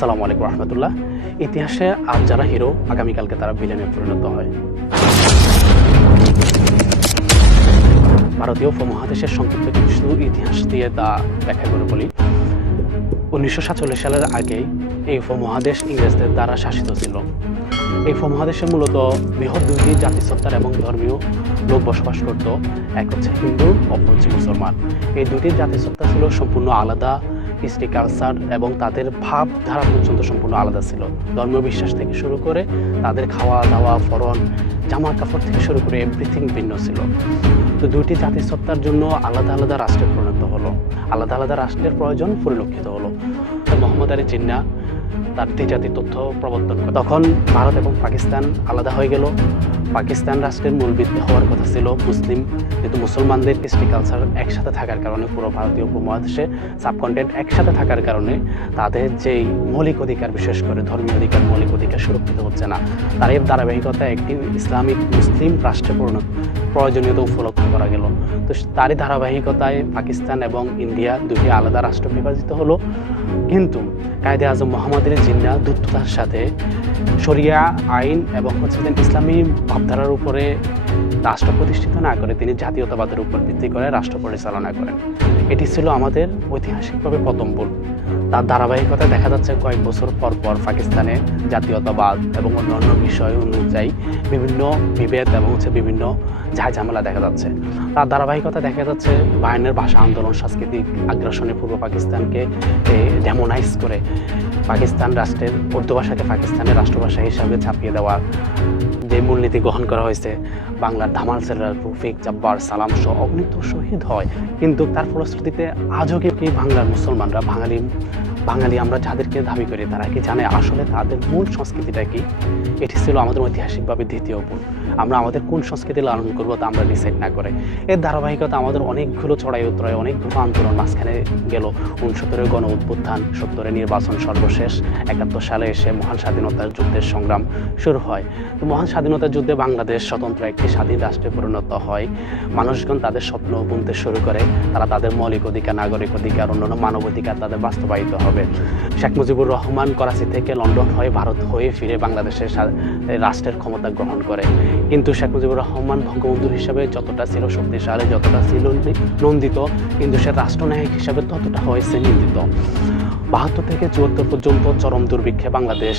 সালামু আলাইকুম রহমতুল্লাহ। ইতিহাসে আজ যারা হিরো, আগামীকালকে তারা ভিলেনে পরিণত হয়। ভারতীয় উপমহাদেশের সংক্ষিপ্ত কিছু ইতিহাস দিয়ে তা ব্যাখ্যা করে বলি। উনিশশো সাতচল্লিশ সালের আগেই এই উপমহাদেশ ইংরেজদের দ্বারা শাসিত ছিল। এই উপমহাদেশে মূলত বৃহৎ দুইটি জাতিসত্তার এবং ধর্মীয় লোক বসবাস করত। এক হচ্ছে হিন্দু, অপর হচ্ছে মুসলমান। এই দুটি জাতিসত্তা ছিল সম্পূর্ণ আলাদা কৃষ্টি কালচার এবং তাদের ভাবধারা পর্যন্ত সম্পূর্ণ আলাদা ছিল। ধর্মীয় বিশ্বাস থেকে শুরু করে তাদের খাওয়া দাওয়া ফরন জামা কাপড় থেকে শুরু করে এভরিথিং ভিন্ন ছিল। তো দুইটি জাতিসত্তার জন্য আলাদা আলাদা রাষ্ট্রে পরিণত হলো। আলাদা আলাদা রাষ্ট্রের প্রয়োজন পরিলক্ষিত হলো। মোহাম্মদ আলী জিন্না, তার দ্বিজাতি তথ্য প্রবর্তন তখন ভারত এবং পাকিস্তান আলাদা হয়ে গেল। পাকিস্তান রাষ্ট্রের মূল ভিত্তি হওয়ার কথা ছিল মুসলিম কিন্তু মুসলমানদের কৃষ্টি কালচার একসাথে থাকার কারণে পুরো ভারতীয় উপমহাদেশে সাবকন্টেন্ট একসাথে থাকার কারণে তাদের যেই মৌলিক অধিকার, বিশেষ করে ধর্মীয় অধিকার, মৌলিক অধিকার সুরক্ষিত হচ্ছে না। তার এর ধারাবাহিকতায় একটি ইসলামিক মুসলিম রাষ্ট্রে পরিণত প্রয়োজনীয়তা উপলব্ধ করা গেল। তো তারই ধারাবাহিকতায় পাকিস্তান এবং ইন্ডিয়া দুটি আলাদা রাষ্ট্র বিভাজিত হলো। কিন্তু কায়দে আজম মোহাম্মদ আলী জিন্না দ্রুততার সাথে শরিয়া আইন এবং হচ্ছে ইসলামী ভাবধারার উপরে রাষ্ট্র প্রতিষ্ঠিত না করে তিনি জাতীয়তাবাদের উপর ভিত্তি করে রাষ্ট্র পরিচালনা করেন। এটি ছিল আমাদের ঐতিহাসিকভাবে প্রথম ভুল তার ধারাবাহিকতা দেখা যাচ্ছে কয়েক বছর পর পর পাকিস্তানে জাতীয়তাবাদ এবং অন্যান্য বিষয় অনুযায়ী বিভিন্ন বিভেদ এবং হচ্ছে বিভিন্ন ঝামেলা দেখা যাচ্ছে। তার ধারাবাহিকতা দেখা যাচ্ছে বাহিনীর ভাষা আন্দোলন, সাংস্কৃতিক আগ্রাসনে পূর্ব পাকিস্তানকে ডেমোনাইজ করে পাকিস্তান রাষ্ট্রের উর্দু ভাষাকে পাকিস্তানের রাষ্ট্রভাষা হিসাবে ছাপিয়ে দেওয়ার যে মূলনীতি গ্রহণ করা হয়েছে, বাংলার ধামাল সেলার রফিক জব্বার সালাম সহ অগণিত শহীদ হয়। কিন্তু তার ফলশ্রুতিতে আজও কি বাংলার মুসলমানরা বাঙালি বাঙালি আমরা যাদেরকে দাবি করি তারা কি জানে আসলে তাদের মূল সংস্কৃতিটা কি? এটি ছিল আমাদের ঐতিহাসিকভাবে দ্বিতীয় ভুল আমরা আমাদের কোন সংস্কৃতি লালন করব তা আমরা ডিসাইড না করে। এর ধারাবাহিকতা আমাদের অনেকগুলো চড়াই উত্তরায়, অনেকগুলো আন্দোলন মাঝখানে গেল। উনসত্তরের গণ উত্থান সত্তরের নির্বাচন সর্বশেষ, একাত্তর সালে এসে মহান স্বাধীনতার যুদ্ধের সংগ্রাম শুরু হয়। তো মহান স্বাধীনতার যুদ্ধে বাংলাদেশ স্বতন্ত্র একটি স্বাধীন রাষ্ট্রে পরিণত হয়। মানুষগণ তাদের স্বপ্ন বুনতে শুরু করে, তারা তাদের মৌলিক অধিকার, নাগরিক অধিকার, অন্যান্য মানব অধিকার তাদের বাস্তবায়িত হবে। শেখ মুজিবুর রহমান করাচি থেকে লন্ডন হয়ে ভারত হয়ে ফিরে বাংলাদেশের রাষ্ট্রের ক্ষমতা গ্রহণ করে। কিন্তু শেখ মুজিবুর রহমান বঙ্গবন্ধু হিসাবে যতটা ছিল শক্তিশালী, যতটা ছিল নন্দিত, কিন্তু সে রাষ্ট্রনায়ক হিসাবে ততটা হয়েছে নিন্দিত। বাহাত্তর থেকে চুয়াত্তর পর্যন্ত চরম দুর্ভিক্ষে বাংলাদেশ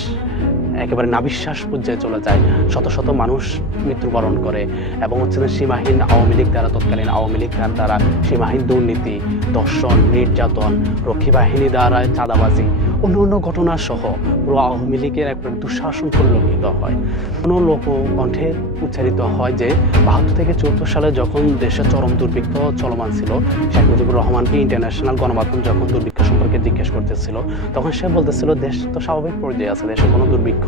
একেবারে নাবিশ্বাস পর্যায়ে চলে যায়। শত শত মানুষ মৃত্যুবরণ করে এবং হচ্ছে সীমাহীন আওয়ামী লীগ দ্বারা তৎকালীন আওয়ামী লীগ দ্বারা সীমাহীন দুর্নীতি, দর্শন, নির্যাতন, রক্ষী বাহিনী দ্বারা চাঁদাবাজি অন্য অন্য ঘটনা সহ পুরো আওয়ামী লীগের একটা দুঃশাসন পরিলক্ষিত হয়। কোনো লোক কণ্ঠে উচ্চারিত হয় যে বাহাত্তর থেকে চৌদ্দ সালে যখন দেশে চরম দুর্ভিক্ষ চলমান ছিল, শেখ মুজিবুর রহমানকে ইন্টারন্যাশনাল গণমাধ্যম যখন দুর্ভিক্ষ সম্পর্কে জিজ্ঞেস করতেছিল। তখন সে বলতেছিল, দেশ তো স্বাভাবিক পর্যায়ে আছে, দেশে কোনো দুর্ভিক্ষ,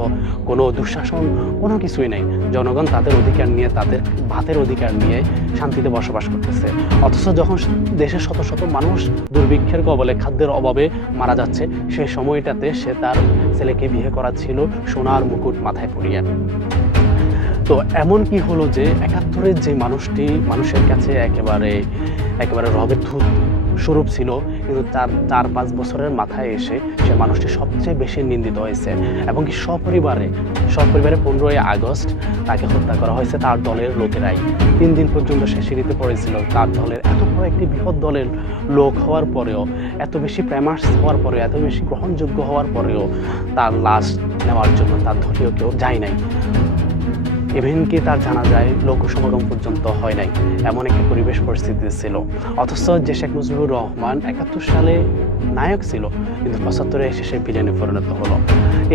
কোনো দুঃশাসন, কোনো কিছুই নেই। জনগণ তাদের অধিকার নিয়ে, তাদের ভাতের অধিকার নিয়ে শান্তিতে বসবাস করতেছে। অথচ যখন দেশে শত শত মানুষ দুর্ভিক্ষের কবলে খাদ্যের অভাবে মারা যাচ্ছে, সেই সময়টাতে সে তার ছেলেকে বিয়ে করাচ্ছিল সোনার মুকুট মাথায় পরিয়ে। তো এমন কি হলো যে, একাত্তরের যে মানুষটি, মানুষের কাছে একেবারে একেবারে রবের ধূত। স্বরূপ ছিল, কিন্তু তার চার পাঁচ বছরের মাথায় এসে সে মানুষটি সবচেয়ে বেশি নিন্দিত হয়েছে। এবং কি সপরিবারে সপরিবারে পনেরোই আগস্ট তাকে হত্যা করা হয়েছে তার দলের লোকেরাই। তিন দিন পর্যন্ত সে সিঁড়িতে পড়েছিল। তার দলের এত বড় একটি বৃহৎ দলের লোক হওয়ার পরেও, এত বেশি প্রেমাস হওয়ার পরেও, এত বেশি গ্রহণযোগ্য হওয়ার পরেও তার লাশ নেওয়ার জন্য তার ধর্মীয় কেউ যায় নাই। ইভেন কি তার জানা যায়, লোক সমাগম পর্যন্ত হয় নাই। এমন একটি পরিবেশ পরিস্থিতি ছিল। অথচ যে শেখ মুজিবুর রহমান একাত্তর সালে নায়ক ছিল, কিন্তু পঁচাত্তরে এসে সে ভিলেনে পরিণত হলো।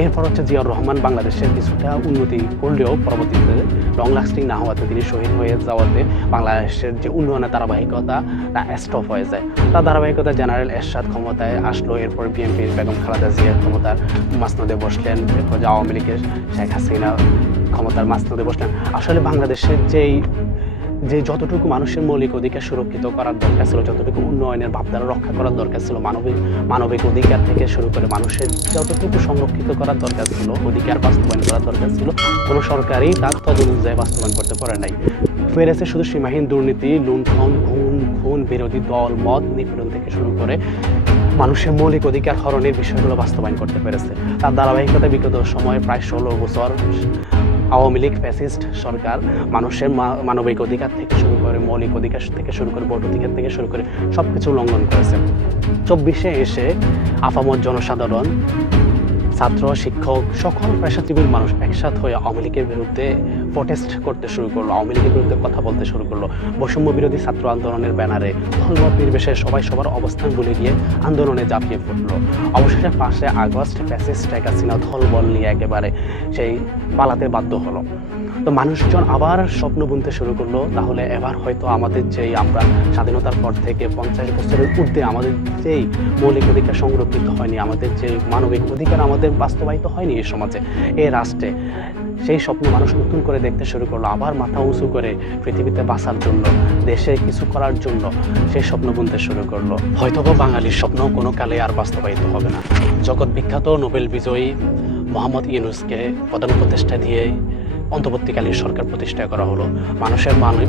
এরপর হচ্ছে জিয়াউর রহমান বাংলাদেশের কিছুটা উন্নতি করলেও পরবর্তীতে লং লাস্টিং না হওয়াতে তিনি শহীদ হয়ে যাওয়াতে বাংলাদেশের যে উন্নয়নের ধারাবাহিকতা, তা স্টপ হয়ে যায়। তার ধারাবাহিকতা জেনারেল এরশাদ ক্ষমতায় আসলো, এরপর বিএনপির বেগম খালেদা জিয়ার ক্ষমতার মাসনদে বসলেন। এরপর আওয়ামী লীগের শেখ হাসিনা ক্ষমতার মাসনদে বসলেন। আসলে বাংলাদেশের যেই, যে যতটুকু মানুষের মৌলিক অধিকার সুরক্ষিত করার দরকার ছিল, যতটুকু উন্নয়নের ভাবধারা রক্ষা করার দরকার ছিল, মানবিক মানবিক অধিকার থেকে শুরু করে মানুষের যতটুকু সংরক্ষিত করার দরকার ছিল, অধিকার বাস্তবায়ন করার দরকার ছিল, কোনো সরকারই তার তদ অনুযায়ী বাস্তবায়ন করতে পারে নাই। বেড়েছে শুধু সীমাহীন দুর্নীতি, লুণ্ঠন, খুন খুন, বিরোধী দল, মত নিপীড়ন থেকে শুরু করে মানুষের মৌলিক অধিকার হরণের বিষয়গুলো বাস্তবায়ন করতে পেরেছে। তার ধারাবাহিকতা বিগত সময়ে প্রায় ষোলো বছর আওয়ামী লীগ, ফ্যাসিস্ট সরকার, মানুষের মানবিক অধিকার থেকে শুরু করে, মৌলিক অধিকার থেকে শুরু করে, ভোট অধিকার থেকে শুরু করে সব কিছু লঙ্ঘন করেছে। চব্বিশে এসে আফামত জনসাধারণ ছাত্র, শিক্ষক, সকল পেশাজীবীর মানুষ একসাথ হয়ে আওয়ামী লীগের বিরুদ্ধে প্রটেস্ট করতে শুরু করল, আওয়ামী লীগের বিরুদ্ধে কথা বলতে শুরু করল। বৈষম্য বিরোধী ছাত্র আন্দোলনের ব্যানারে ধর্মত নির্বিশেষে সবাই সবার অবস্থান ভুলে গিয়ে আন্দোলনে ঝাঁপিয়ে পড়ল। অবশেষে পাঁচে আগস্ট প্যাসেজ হাসিনা ধলবল নিয়ে একেবারে সেই পালাতে বাধ্য হলো। তো মানুষজন আবার স্বপ্ন বুনতে শুরু করল। তাহলে এবার হয়তো আমাদের যেই আমরা স্বাধীনতার পর থেকে পঞ্চাশ বছরের ঊর্ধ্বে আমাদের যেই মৌলিক অধিকার সংরক্ষিত হয়নি, আমাদের যে মানবিক অধিকার আমাদের বাস্তবায়িত হয়নি এই সমাজে এই রাষ্ট্রে, সেই স্বপ্ন মানুষ নতুন করে দেখতে শুরু করল, আবার মাথা উঁচু করে পৃথিবীতে বাঁচার জন্য, দেশে কিছু করার জন্য সেই স্বপ্ন বুনতে শুরু করল। হয়তোবা বাঙালির স্বপ্ন কোনো কালে আর বাস্তবায়িত হবে না। জগৎ বিখ্যাত নোবেল বিজয়ী মোহাম্মদ ইউনুসকে প্রধান উপদেষ্টা দিয়ে অন্তর্বর্তীকালীন সরকার প্রতিষ্ঠা করা হলো। মানুষের মানব,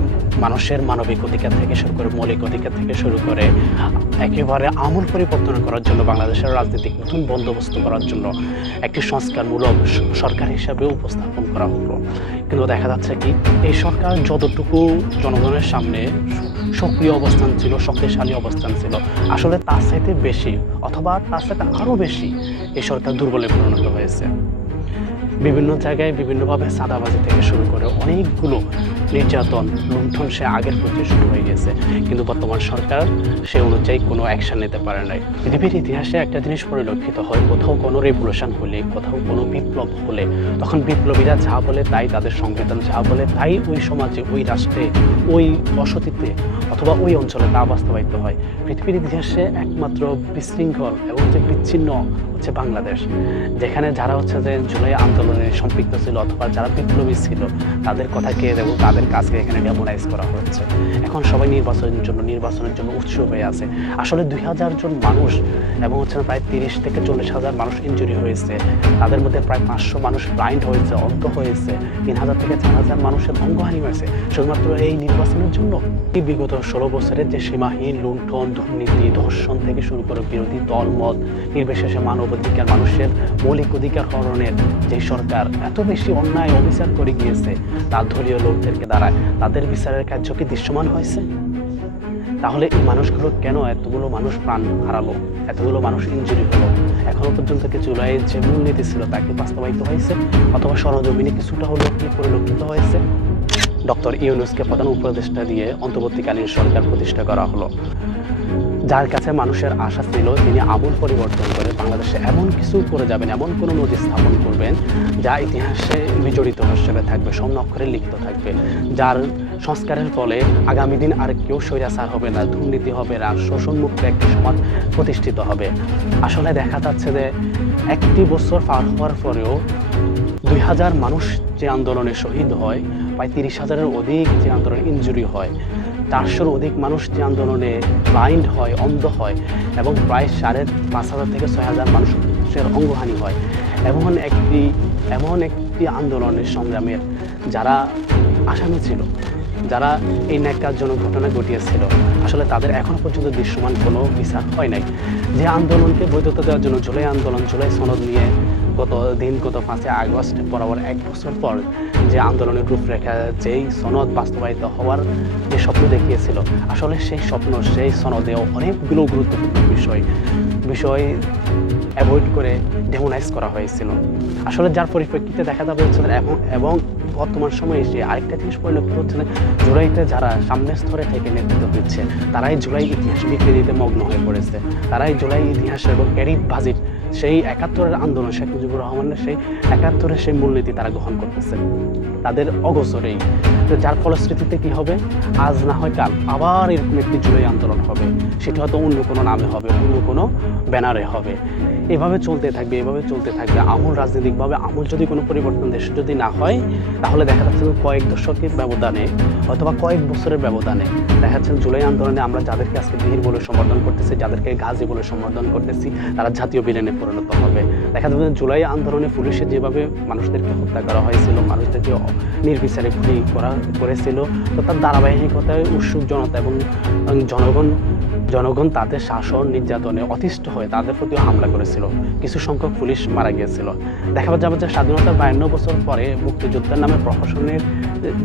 মানুষের মানবিক অধিকার থেকে শুরু করে মৌলিক অধিকার থেকে শুরু করে একেবারে আমূল পরিবর্তন করার জন্য বাংলাদেশের রাজনৈতিক নতুন বন্দোবস্ত করার জন্য একটি সংস্কারমূলক সরকার হিসাবে উপস্থাপন করা হলো। কিন্তু দেখা যাচ্ছে কি, এই সরকার যতটুকু জনগণের সামনে সক্রিয় অবস্থান ছিল, শক্তিশালী অবস্থান ছিল, আসলে তার চাইতে বেশি অথবা তার সাথে আরও বেশি এই সরকার দুর্বলে পরিণত হয়েছে। বিভিন্ন জায়গায় বিভিন্নভাবে সাদাবাজি থেকে শুরু করে অনেকগুলো নির্যাতন, লুণ্ঠন সে আগের প্রতি শুরু হয়ে গেছে। কিন্তু বর্তমান সরকার সে অনুযায়ী কোনো অ্যাকশন নিতে পারে নাই। পৃথিবীর ইতিহাসে একটা জিনিস পরিলক্ষিত হয়, কোথাও কোনো রেভলিউশন হলে, কোথাও কোনো বিপ্লব হলে, তখন বিপ্লবীরা যা বলে তাই তাদের সংবিধান যা বলে তাই ওই সমাজে, ওই রাষ্ট্রে, ওই বসতিতে অথবা ওই অঞ্চলে তা বাস্তবায়িত হয়। পৃথিবীর ইতিহাসে একমাত্র বিশৃঙ্খল এবং যে বিচ্ছিন্ন হচ্ছে বাংলাদেশ, যেখানে যারা হচ্ছে যে জুলাই আন্দোলনে সম্পৃক্ত ছিল অথবা যারা বিপ্লবী ছিল, তাদের কথাকে এবং তাদের কাজকে এখানে ডেমোনাইজ করা হচ্ছে এখন সবাই নির্বাচনের জন্য নির্বাচনের জন্য উৎসুক হয়ে আছে। আসলে দুই হাজার জন মানুষ এবং হচ্ছে প্রায় তিরিশ থেকে চল্লিশ হাজার মানুষ ইনজুরি হয়েছে। তাদের মধ্যে প্রায় পাঁচশো মানুষ ব্লাইন্ড হয়েছে, অন্ধ হয়েছে। তিন হাজার থেকে চার হাজার মানুষের অঙ্গহানি হয়েছে। শুধুমাত্র এই নির্বাচনের জন্য এই বিগত ষোলো বছরের যে সীমাহীন লুণ্ঠন, দুর্নীতি, ধর্ষণ থেকে শুরু করে বিরোধী দলমত নির্বিশেষে মানবাধিকার মানুষের মৌলিক অধিকার হরণের যে সরকার এত বেশি অন্যায় অবিচার করে গিয়েছে, তার দলীয় লোকদেরকে দ্বারায় তাদের বিচারের কার্য কি দৃশ্যমান হয়েছে? তাহলে এই মানুষগুলো কেন এতগুলো মানুষ প্রাণ হারালো, এতগুলো মানুষ ইনজুরি হলো? এখনও পর্যন্ত কি জুলাইয়ের যে মূলনীতি ছিল তাকে বাস্তবায়িত হয়েছে? অথবা সরজমিনে কিছুটা হলেও কি পরিলক্ষিত হয়েছে? ডক্টর ইউনুসকে প্রধান উপদেষ্টা দিয়ে অন্তর্বর্তীকালীন সরকার প্রতিষ্ঠা করা হলো। যার কাছে মানুষের আশা ছিল তিনি আমূল পরিবর্তন করে বাংলাদেশে এমন কিছু করে যাবেন, এমন কোনো নদী স্থাপন করবেন যা ইতিহাসে বিজড়িত হিসেবে থাকবে স্বর্ণক্ষরে লিখিত থাকবে, যার সংস্কারের ফলে আগামী দিন আর কেউ স্বৈরাচার হবে না, দুর্নীতি হবে না, শোষণমুক্ত একটি সমাজ প্রতিষ্ঠিত হবে। আসলে দেখা যাচ্ছে যে একটি বছর পার হওয়ার পরেও দুই হাজার মানুষ যে আন্দোলনে শহীদ হয়, প্রায় তিরিশ হাজারের অধিক যে আন্দোলনে ইনজুরি হয় চারশোর অধিক মানুষ যে আন্দোলনে ব্লাইন্ড হয়, অন্ধ হয় এবং প্রায় সাড়ে পাঁচ হাজার থেকে ছয় হাজার মানুষের অঙ্গহানি হয়। এমন একটি এমন একটি আন্দোলনের সংগ্রামের যারা আসামি ছিল, যারা এই ন্যাক্কারজনক ঘটনা ঘটিয়েছিল, আসলে তাদের এখনও পর্যন্ত দৃশ্যমান কোনো বিচার হয় নাই। যে আন্দোলনকে বৈধতা দেওয়ার জন্য জুলাই আন্দোলন জুলাই সনদ নিয়ে গত দিন, গত পাঁচই আগস্ট, বরাবর এক বছর পর যে আন্দোলনের রূপরেখা, যেই সনদ বাস্তবায়িত হওয়ার যে স্বপ্ন দেখিয়েছিল, আসলে সেই স্বপ্ন, সেই সনদেও অনেকগুলো গুরুত্বপূর্ণ বিষয় বিষয় অ্যাভয়েড করে ডেমোনাইজ করা হয়েছিল। আসলে যার পরিপ্রেক্ষিতে দেখা যাবে হচ্ছে এবং এবং বর্তমান সময়ে এসে আরেকটা জিনিস পরিলক্ষিত হচ্ছে যে জুলাইতে যারা সামনের স্তরে থেকে নেতৃত্ব দিচ্ছে, তারাই জুলাই ইতিহাস বিক্রি দিতে মগ্ন হয়ে পড়েছে। তারাই জুলাই ইতিহাস এবং ক্যারিফ বাজির সেই একাত্তরের আন্দোলন, শেখ মুজিবুর রহমানের সেই একাত্তরের সেই মূলনীতি তারা গ্রহণ করতেছে। তাদের অগোচরেই যার ফলশ্রুতিতে কি হবে? আজ না হয় কাল আবার এরকম একটি জুড়ে আন্দোলন হবে। সেটা হয়তো অন্য কোনো নামে হবে, অন্য কোনো ব্যানারে হবে। এভাবে চলতে থাকবে, এভাবে চলতে থাকবে, আমূল রাজনৈতিকভাবে আমূল যদি কোনো পরিবর্তন দেশে যদি না হয়, তাহলে দেখা যাচ্ছে যে কয়েক দশকের ব্যবধানে অথবা কয়েক বছরের ব্যবধানে দেখা যাচ্ছে জুলাই আন্দোলনে আমরা যাদেরকে আজকে বীর বলে সম্বোধন করতেছি, যাদেরকে গাজী বলে সম্বোধন করতেছি, তারা জাতীয় বিলেনে পরিণত হবে। দেখা যাবে যে জুলাই আন্দোলনে পুলিশে যেভাবে মানুষদেরকে হত্যা করা হয়েছিল, মানুষদেরকে নির্বিচারে করা করেছিল, তো তার ধারাবাহিকতায় উৎসুক জনতা এবং জনগণ জনগণ তাদের শাসন নির্যাতনে অতিষ্ঠ হয়ে তাদের প্রতি হামলা করেছিল। কিছু সংখ্যক পুলিশ মারা গিয়েছিল। দেখা যাবে যে স্বাধীনতার বায়ান্ন বছর পরে মুক্তিযোদ্ধার নামে প্রহসনের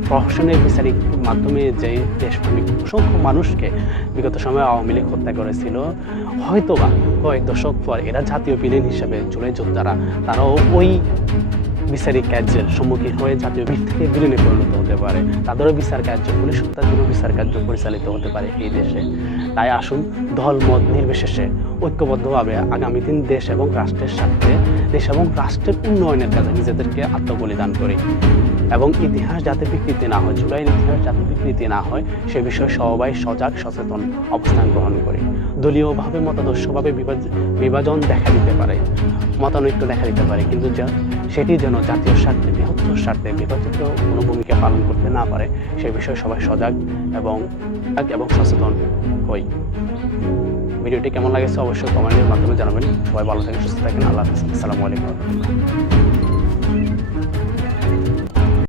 প্রহসনের বিচারিক মাধ্যমে যে দেশপ্রেমিক অসংখ্য মানুষকে বিগত সময়ে আওয়ামী লীগ হত্যা করেছিল, হয়তোবা কয়েক দশক পর এরা জাতীয় বিলীন হিসেবে জুলাই যোদ্ধারা, তারাও ওই বিচারিক কার্যের সম্মুখীন হয়ে জাতীয় ভিত্তিতে বিলীনে পরিণত হতে পারে। তাদেরও বিচার কার্য, পুলিশ তাদেরও বিচার কার্য পরিচালিত হতে পারে এই দেশে। তাই আসুন, দল, মত নির্বিশেষে ঐক্যবদ্ধভাবে আগামী দিন দেশ এবং রাষ্ট্রের স্বার্থে, দেশ এবং রাষ্ট্রের উন্নয়নের কাজে নিজেদেরকে আত্মবলিদান করি। এবং ইতিহাস যাতে বিকৃতি না হয়, জুলাইয়ের ইতিহাস যাতে বিকৃতি না হয়, সে বিষয়ে সবাই সজাগ, সচেতন অবস্থান গ্রহণ করে। দলীয়ভাবে মতাদর্শভাবে বিভাজ- বিভাজন দেখা দিতে পারে, মতানৈক্য দেখা দিতে পারে, কিন্তু যা- সেটি যেন জাতীয় স্বার্থে, বৃহত্তর স্বার্থে বিভাজিত কোনো ভূমিকা পালন করতে না পারে, সে বিষয়ে সবাই সজাগ এবং এবং সচেতন হই। ভিডিওটি কেমন লাগেছে অবশ্যই কমেন্টের মাধ্যমে জানাবেন। সবাই ভালো থাকেন, সুস্থ থাকেন, আল্লাহ হাফিজ। আসসালামু আলাইকুম।